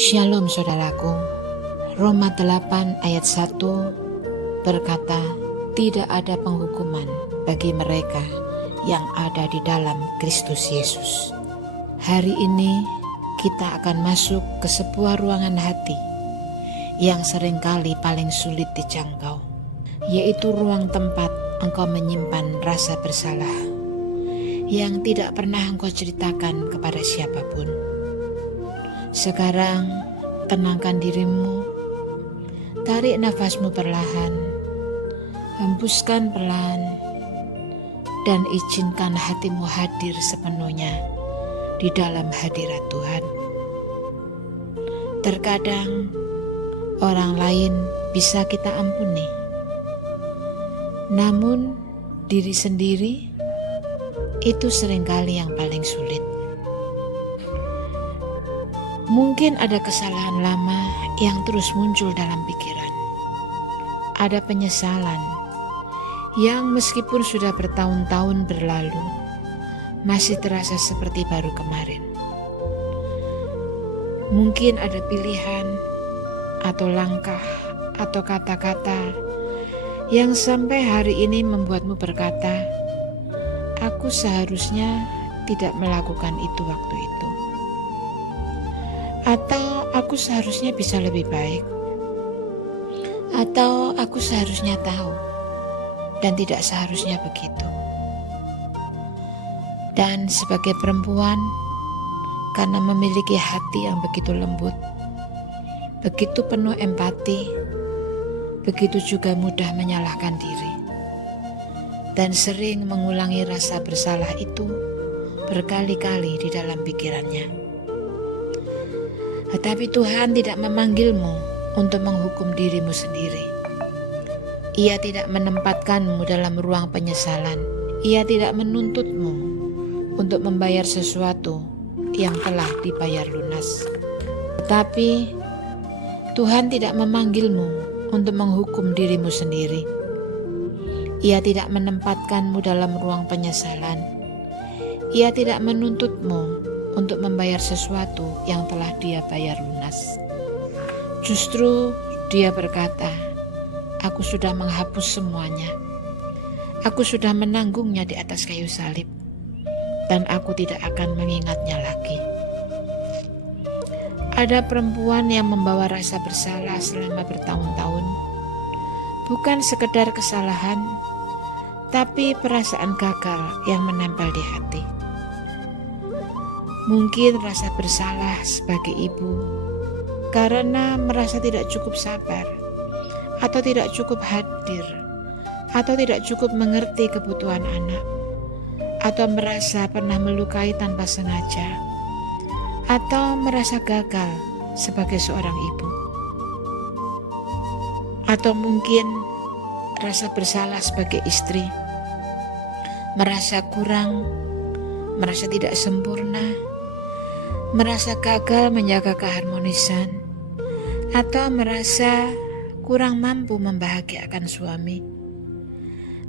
Shalom saudaraku. Roma 8 ayat 1 berkata, tidak ada penghukuman bagi mereka yang ada di dalam Kristus Yesus. Hari ini kita akan masuk ke sebuah ruangan hati yang seringkali paling sulit dijangkau, yaitu ruang tempat engkau menyimpan rasa bersalah yang tidak pernah engkau ceritakan kepada siapapun. Sekarang tenangkan dirimu, tarik nafasmu perlahan, hembuskan pelan, dan izinkan hatimu hadir sepenuhnya di dalam hadirat Tuhan. Terkadang orang lain bisa kita ampuni, namun diri sendiri itu seringkali yang paling sulit. Mungkin ada kesalahan lama yang terus muncul dalam pikiran. Ada penyesalan yang meskipun sudah bertahun-tahun berlalu, masih terasa seperti baru kemarin. Mungkin ada pilihan atau langkah atau kata-kata yang sampai hari ini membuatmu berkata, aku seharusnya tidak melakukan itu waktu itu. Atau aku seharusnya bisa lebih baik. Atau aku seharusnya tahu dan tidak seharusnya begitu. Dan sebagai perempuan, karena memiliki hati yang begitu lembut, begitu penuh empati, begitu juga mudah menyalahkan diri, dan sering mengulangi rasa bersalah itu berkali-kali di dalam pikirannya. Tetapi Tuhan tidak memanggilmu untuk menghukum dirimu sendiri. Ia tidak menempatkanmu dalam ruang penyesalan. Ia tidak menuntutmu untuk membayar sesuatu yang telah dibayar lunas. Tetapi Tuhan tidak memanggilmu untuk menghukum dirimu sendiri. Ia tidak menempatkanmu dalam ruang penyesalan. Ia tidak menuntutmu untuk membayar sesuatu yang telah Dia bayar lunas. Justru Dia berkata, aku sudah menghapus semuanya. Aku sudah menanggungnya di atas kayu salib, dan aku tidak akan mengingatnya lagi. Ada perempuan yang membawa rasa bersalah selama bertahun-tahun. Bukan sekedar kesalahan, tapi perasaan gagal yang menempel di hati. Mungkin rasa bersalah sebagai ibu karena merasa tidak cukup sabar, atau tidak cukup hadir, atau tidak cukup mengerti kebutuhan anak, atau merasa pernah melukai tanpa sengaja, atau merasa gagal sebagai seorang ibu. Atau mungkin rasa bersalah sebagai istri, merasa kurang, merasa tidak sempurna, merasa gagal menjaga keharmonisan, atau merasa kurang mampu membahagiakan suami,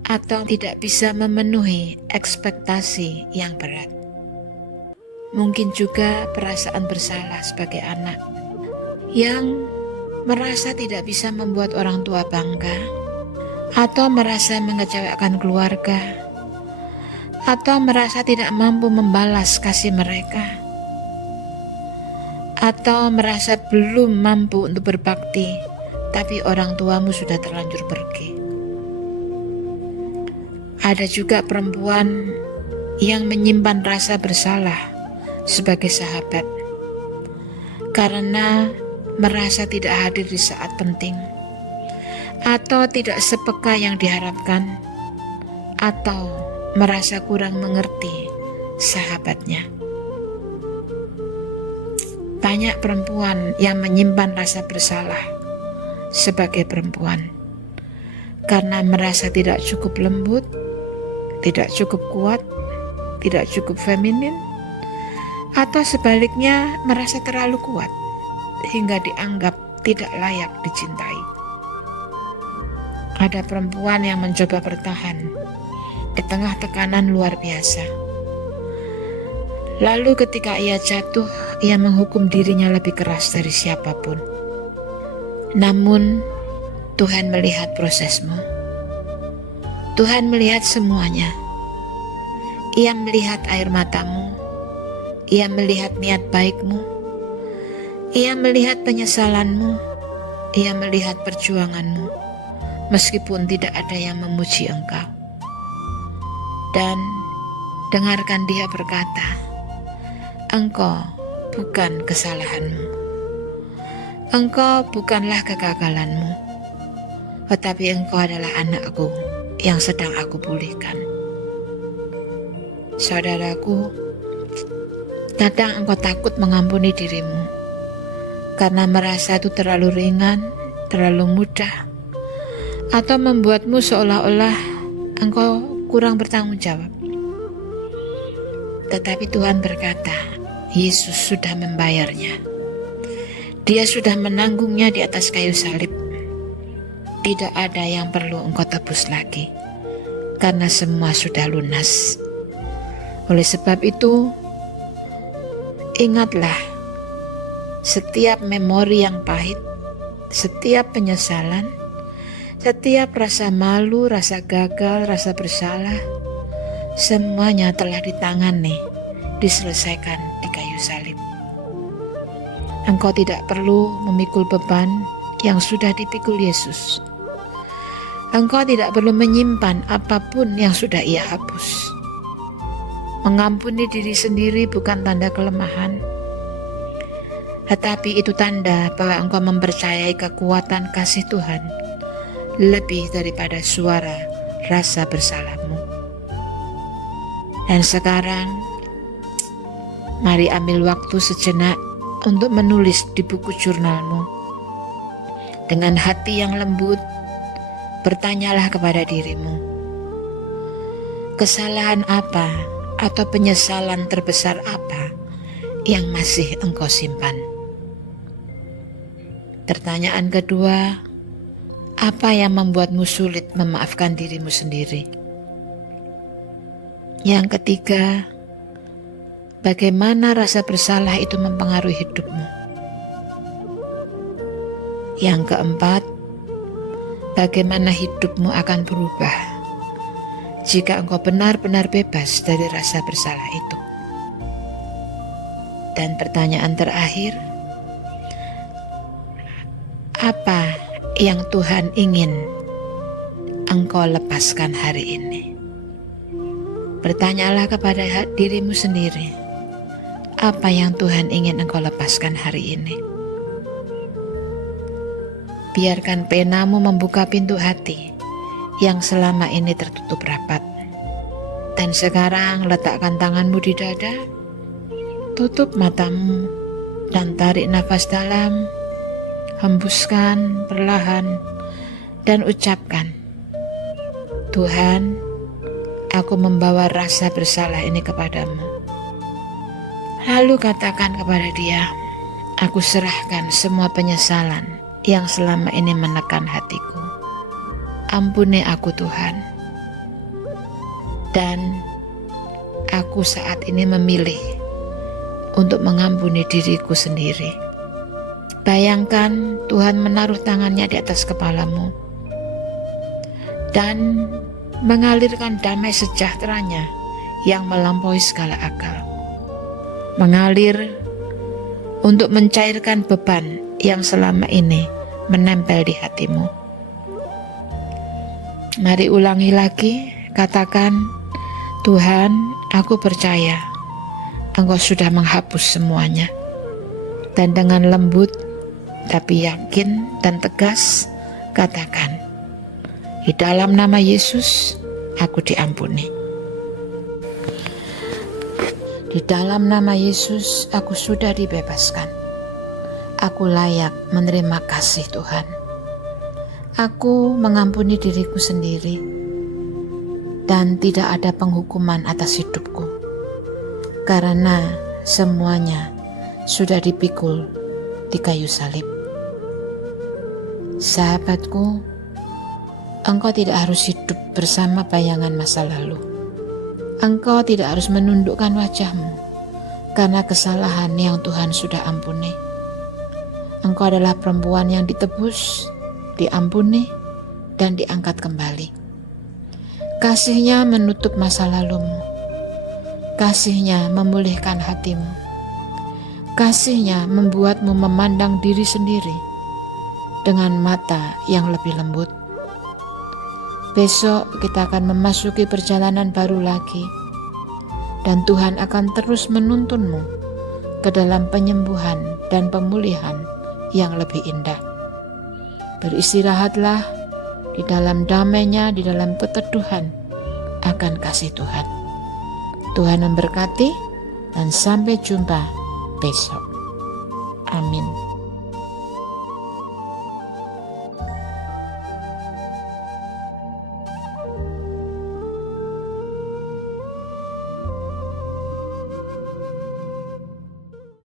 atau tidak bisa memenuhi ekspektasi yang berat. Mungkin juga perasaan bersalah sebagai anak yang merasa tidak bisa membuat orang tua bangga, atau merasa mengecewakan keluarga, atau merasa tidak mampu membalas kasih mereka, atau merasa belum mampu untuk berbakti, tapi orang tuamu sudah terlanjur pergi. Ada juga perempuan yang menyimpan rasa bersalah sebagai sahabat, karena merasa tidak hadir di saat penting, atau tidak sepeka yang diharapkan, atau merasa kurang mengerti sahabatnya. Banyak perempuan yang menyimpan rasa bersalah sebagai perempuan karena merasa tidak cukup lembut, tidak cukup kuat, tidak cukup feminin, atau sebaliknya merasa terlalu kuat hingga dianggap tidak layak dicintai. Ada perempuan yang mencoba bertahan di tengah tekanan luar biasa. Lalu ketika ia jatuh ia menghukum dirinya lebih keras dari siapapun. Namun, Tuhan melihat prosesmu. Tuhan melihat semuanya. Ia melihat air matamu. Ia melihat niat baikmu. Ia melihat penyesalanmu. Ia melihat perjuanganmu. Meskipun tidak ada yang memuji engkau. Dan dengarkan dia berkata, engkau bukan kesalahanmu. Engkau bukanlah kegagalanmu. Tetapi engkau adalah anakku yang sedang aku pulihkan. Saudaraku, kadang engkau takut mengampuni dirimu karena merasa itu terlalu ringan, terlalu mudah, atau membuatmu seolah-olah engkau kurang bertanggung jawab. Tetapi Tuhan berkata, Yesus sudah membayarnya. Dia sudah menanggungnya di atas kayu salib. Tidak ada yang perlu engkau tebus lagi, karena semua sudah lunas. Oleh sebab itu, ingatlah, setiap memori yang pahit, setiap penyesalan, setiap rasa malu, rasa gagal, rasa bersalah, semuanya telah ditangani, diselesaikan di kayu salib. Engkau tidak perlu memikul beban yang sudah dipikul Yesus. Engkau tidak perlu menyimpan apapun yang sudah Ia hapus. Mengampuni diri sendiri bukan tanda kelemahan, tetapi itu tanda bahwa engkau mempercayai kekuatan kasih Tuhan lebih daripada suara rasa bersalahmu. Dan sekarang, mari ambil waktu sejenak untuk menulis di buku jurnalmu. Dengan hati yang lembut, bertanyalah kepada dirimu, kesalahan apa atau penyesalan terbesar apa yang masih engkau simpan? Pertanyaan kedua, apa yang membuatmu sulit memaafkan dirimu sendiri? Yang ketiga, bagaimana rasa bersalah itu mempengaruhi hidupmu? Yang keempat, bagaimana hidupmu akan berubah jika engkau benar-benar bebas dari rasa bersalah itu? Dan pertanyaan terakhir, apa yang Tuhan ingin engkau lepaskan hari ini? Bertanyalah kepada dirimu sendiri, apa yang Tuhan ingin engkau lepaskan hari ini? Biarkan penamu membuka pintu hati yang selama ini tertutup rapat. Dan sekarang letakkan tanganmu di dada, tutup matamu, dan tarik nafas dalam, hembuskan perlahan, dan ucapkan, Tuhan, aku membawa rasa bersalah ini kepadamu. Lalu katakan kepada dia, aku serahkan semua penyesalan yang selama ini menekan hatiku. Ampuni aku Tuhan. Dan aku saat ini memilih untuk mengampuni diriku sendiri. Bayangkan Tuhan menaruh tangannya di atas kepalamu dan mengalirkan damai sejahteranya yang melampaui segala akal. Mengalir untuk mencairkan beban yang selama ini menempel di hatimu. Mari ulangi lagi, katakan, Tuhan, aku percaya Engkau sudah menghapus semuanya. Dan dengan lembut tapi yakin dan tegas, katakan, di dalam nama Yesus, aku diampuni. Di dalam nama Yesus, aku sudah dibebaskan. Aku layak menerima kasih Tuhan. Aku mengampuni diriku sendiri, dan tidak ada penghukuman atas hidupku, karena semuanya sudah dipikul di kayu salib. Sahabatku, engkau tidak harus hidup bersama bayangan masa lalu. Engkau tidak harus menundukkan wajahmu karena kesalahan yang Tuhan sudah ampuni. Engkau adalah perempuan yang ditebus, diampuni, dan diangkat kembali. Kasih-Nya menutup masa lalumu. Kasih-Nya memulihkan hatimu. Kasih-Nya membuatmu memandang diri sendiri dengan mata yang lebih lembut. Besok kita akan memasuki perjalanan baru lagi, dan Tuhan akan terus menuntunmu ke dalam penyembuhan dan pemulihan yang lebih indah. Beristirahatlah di dalam damai-Nya, di dalam keteduhan akan kasih Tuhan. Tuhan memberkati dan sampai jumpa besok. Amin.